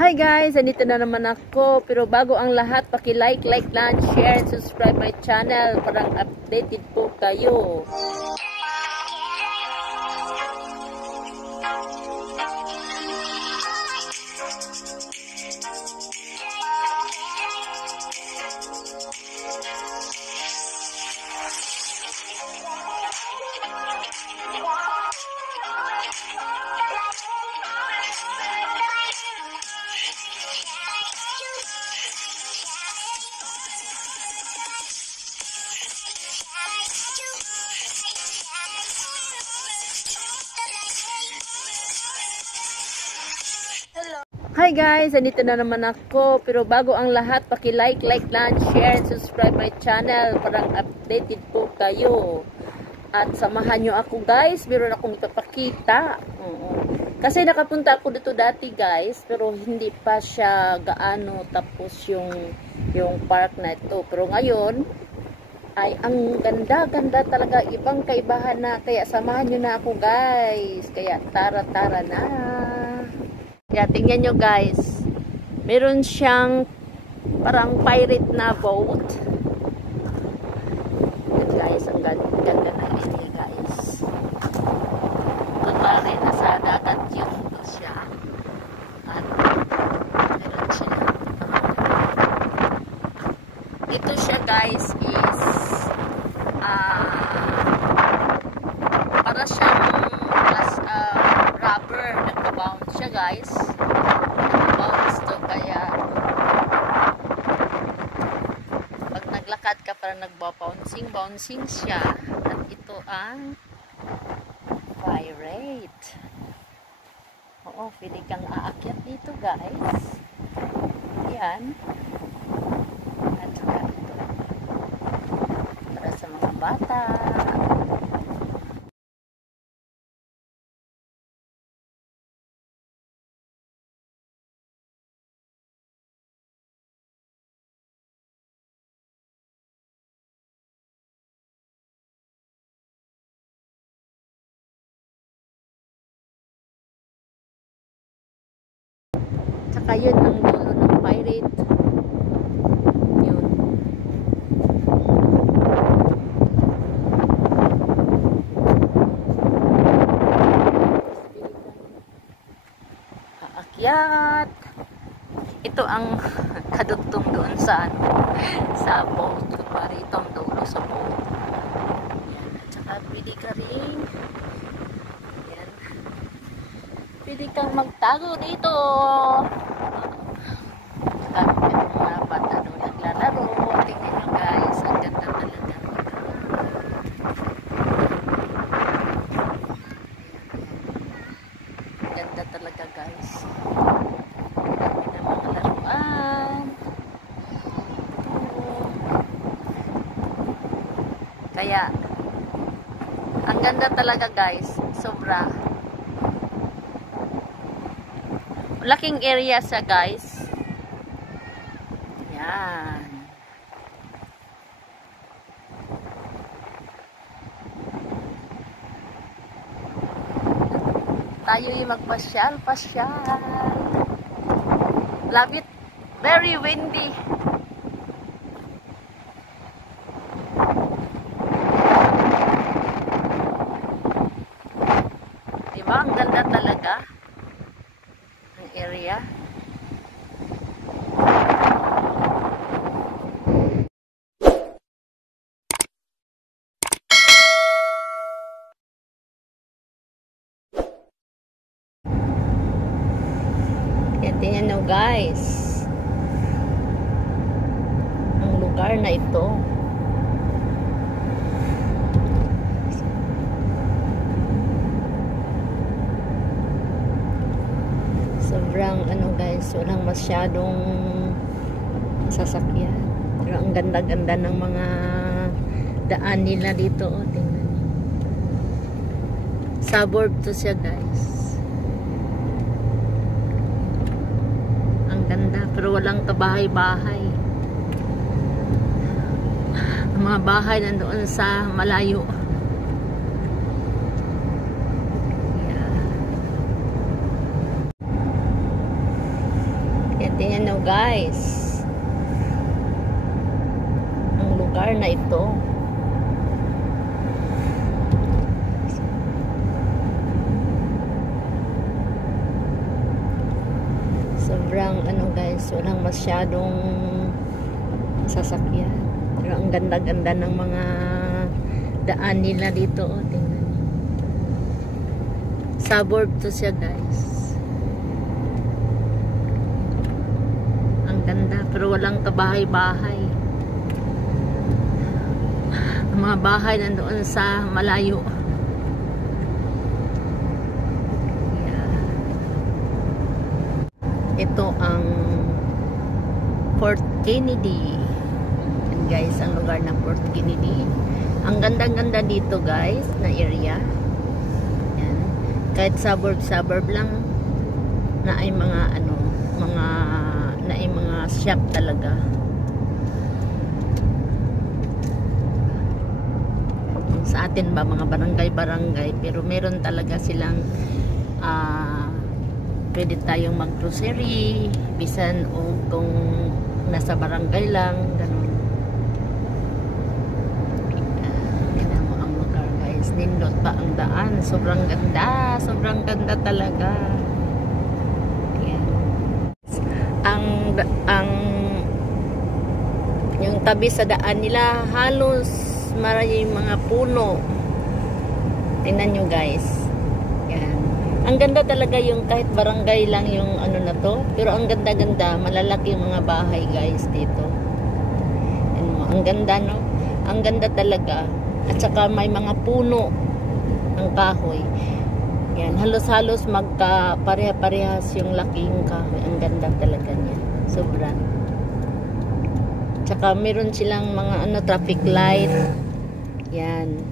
Hi guys, andito na naman ako. Pero bago ang lahat, paki-like, lang, share, and subscribe my channel para updated po kayo. Hi guys, andito na naman ako. Pero bago ang lahat, paki-like, lang, share, and subscribe my channel para updated po kayo. At samahan nyo ako guys, meron akong ipapakita. Kasi nakapunta ako dito dati guys, pero hindi pa siya gaano tapos yung park na ito. Pero ngayon, ay ang ganda talaga, ibang kaibahan na. Kaya samahan nyo na ako guys. Kaya tara na. Kaya tingnan nyo guys, meron siyang parang pirate na boat. Yan guys, ang ganda na area guys. Kunwari nasa dagat yun ito siya. At meron siya. Ito siya guys is para siyang rubber, nagpa-bounce siya guys. Nagpa-bounce to, kaya pag naglakad ka parang nagba-bouncing siya. At ito ang pirate. Oo, pwede kang aakyat dito guys. Yan. At saka ito para sa mga bata. Saka yun ang dulo ng pirate. Yun. Aakyat. Ito ang kadugtong doon sa boat. Kumari ito ang dulo sa boat. Yan. At saka pwede ka rin. Yan. Pwede kang magtago dito. Mga bata doon naglalaro. Tingnan nyo guys, ang ganda talaga. Ganda talaga guys. Dami na mga laruan. Kaya ang ganda talaga guys, sobra. Laking area sa guys. Yan. Tayo yung magpasyal. Love it. Very windy. Diba? Ang ganda talaga. Area. Yan, tingnan nyo guys ang lugar na ito. Sobrang guys, walang masyadong sasakyan. Pero ang ganda-ganda ng mga daan nila dito. Tingnan nyo. Suburb to siya guys. Ang ganda. Pero walang kabahay-bahay. Ang mga bahay nandoon sa malayo. Tingnan nyo guys. Ang lugar na ito. Sobrang ano guys, walang masyadong sasakyan. Pero ang ganda-ganda ng mga daan nila dito. Oh, tingnan nyo. Suburb to siya guys. Ang ganda, pero walang kabahay-bahay. Ang mga bahay nandoon sa malayo. Ito ang Fort Kennedy. Yan guys, ang lugar ng Fort Kennedy. Ang ganda-ganda dito guys, na area. Yan. Kahit suburb lang na ay mga ano, mga shop talaga. Sa atin ba mga barangay, pero meron talaga silang pwede tayong mag-grocery bisan o kung nasa barangay lang, ganun. Tingnan mo ang lugar guys, nindot pa ang daan, sobrang ganda talaga. Ayan. Ang yung tabi sa daan nila halos maraming mga puno. Tingnan nyo guys. Ang ganda talaga yung kahit barangay lang yung ano na to. Pero ang ganda-ganda. Malalaki yung mga bahay guys dito. Ang ganda no? Ang ganda talaga. At saka may mga puno ng kahoy. Yan. Halos-halos magka-pareha-parehas yung laking kahoy. Ang ganda talaga niya. Sobrang. Tsaka meron silang mga ano, traffic light. Yan.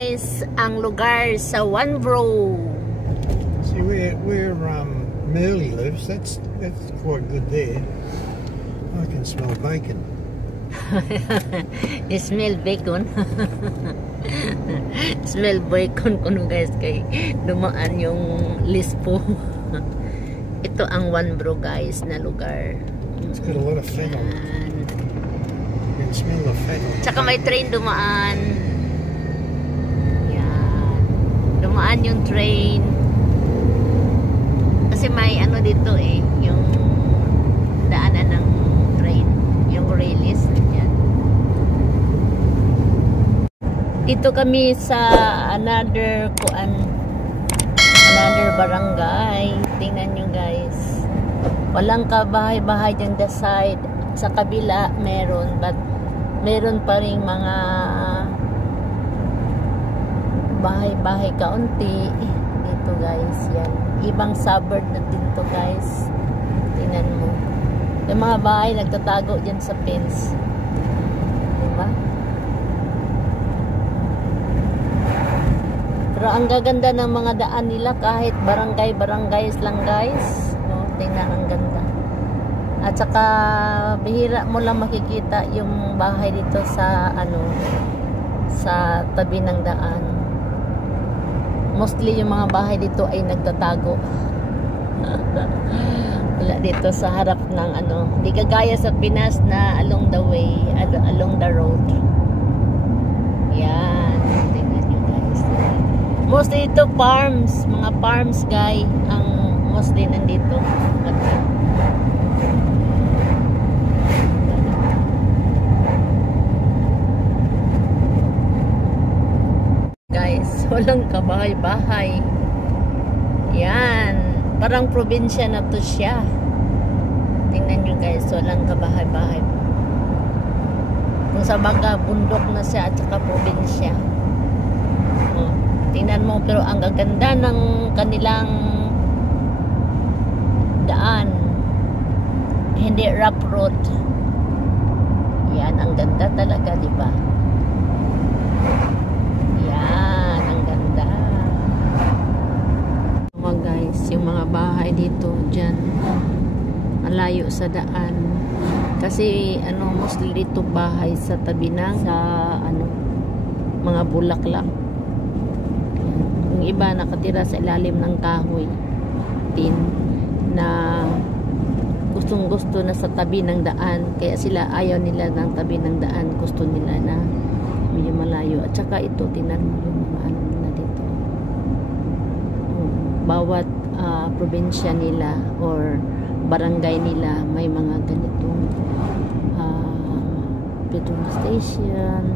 Is ang lugar sa Wanbro. See where Merle lives, that's quite good there. I can smell bacon. You smell bacon? Smell bacon kuno guys kay dumaan yung lispo. Ito ang Wanbro guys na lugar. It's got a lot of fat on it. You can smell the fat on it. Tsaka may train dumaan. Dumaan yung train kasi may ano dito yung daanan ng train, yung railis yan. Dito kami sa another barangay. Tingnan nyo guys, walang kabahay-bahay dyan the side. Sa kabila meron, but meron pa rin mga bahay-bahay kaunti dito guys. Yan, ibang suburb na dito guys. Tingnan mo yung mga bahay nagtatago dyan sa fence, diba? Pero ang gaganda ng mga daan nila kahit barangay lang guys. Tingnan, ang ganda. At saka bihira mo lang makikita yung bahay dito sa ano, sa tabi ng daan. Mostly yung mga bahay dito ay nagtatago. Wala dito sa harap ng ano. Hindi kagaya sa Pinas na along the way, along the road. Yan. Tingnan nyo guys. Mostly ito farms. Mga farms guys ang mostly nandito. Walang kabahay-bahay. Yan. Parang probinsya na to siya. Tingnan nyo guys, walang kabahay-bahay. Kung sa baga, bundok na siya at saka probinsya. Tingnan mo, pero ang gaganda ng kanilang daan. Hindi rough road. Yan, ang ganda talaga, di ba? Yung mga bahay dito dyan malayo sa daan kasi ano, mostly dito bahay sa tabi ng ano, mga bulaklak. Yung iba nakatira sa ilalim ng kahoy tin na gustong gusto na sa tabi ng daan, kaya sila ayaw nila ng tabi ng daan, gusto nila na medyo malayo. At saka ito, tingnan mo yung mga ano nila dito, bawat probinsya nila or barangay nila may mga ganitong petrol station.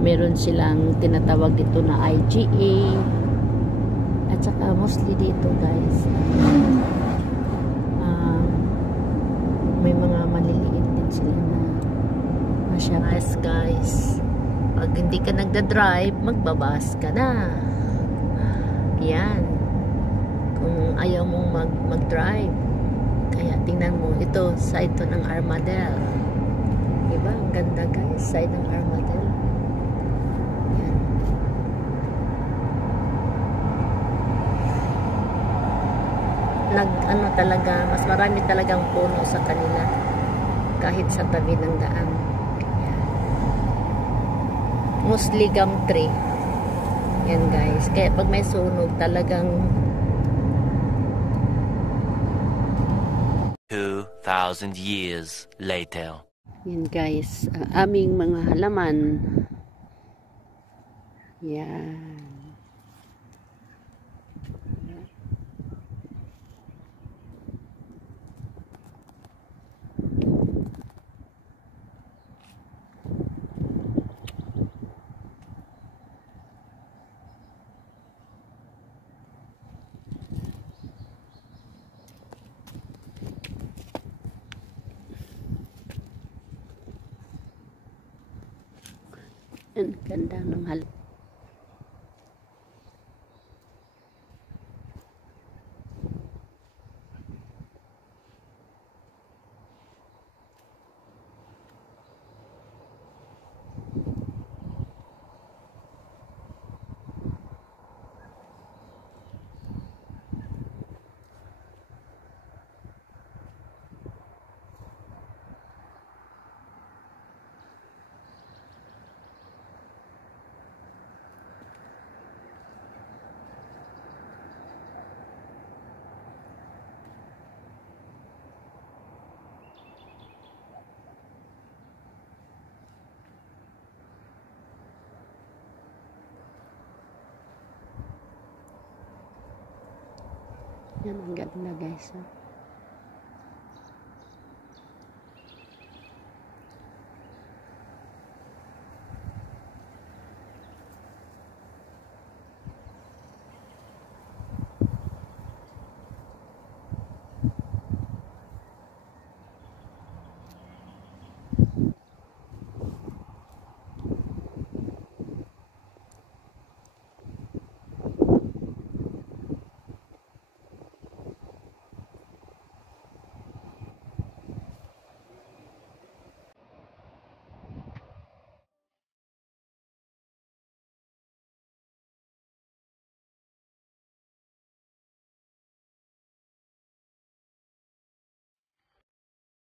Meron silang tinatawag dito na IGA. At saka mostly dito guys, may mga maliliit din sila na masyadong. Guys, pag hindi ka nagda-drive, magbabas ka na. Yan, kung ayaw mong mag-drive. Kaya tingnan mo, ito side to ng Armadale, diba? Ang ganda guys, side ng Armadale. Yan. Ano talaga, mas marami talagang puno sa kanila kahit sa tabi ng daan. Yan. Mostly gum tree. Yan guys, kaya pag may sunog talagang 2,000 years later. yan guys, aming mga halaman. Yan. Ang ganda ng halaman. Yan, ang ganda guys.